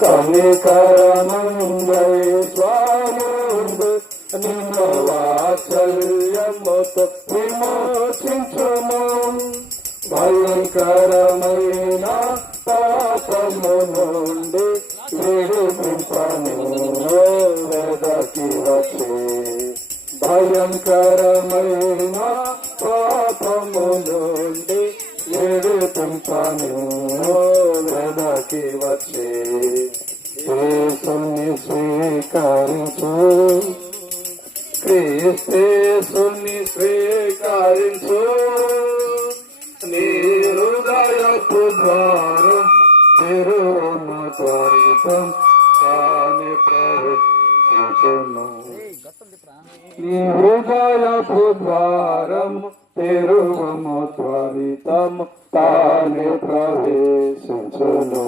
కనికరమందై స్వాముందు నిన్ను వాత్సల్యముతో విమోచించుము. భయంకరమైన పాపము నుండి విడిపింపను వెదకి వచ్చే. భయంకరమైన పాపము నుండి విడిపింపను వెదకి వచ్చే. యేసుని స్వీకరించు, క్రీస్తుని స్వీకరించు. నీ హృదయపు ద్వారం తెరువును త్వరితం తానే ప్రవేశించును. నీ హృదయపు ద్వారం తెరువును త్వరితం తానే ప్రవేశించును.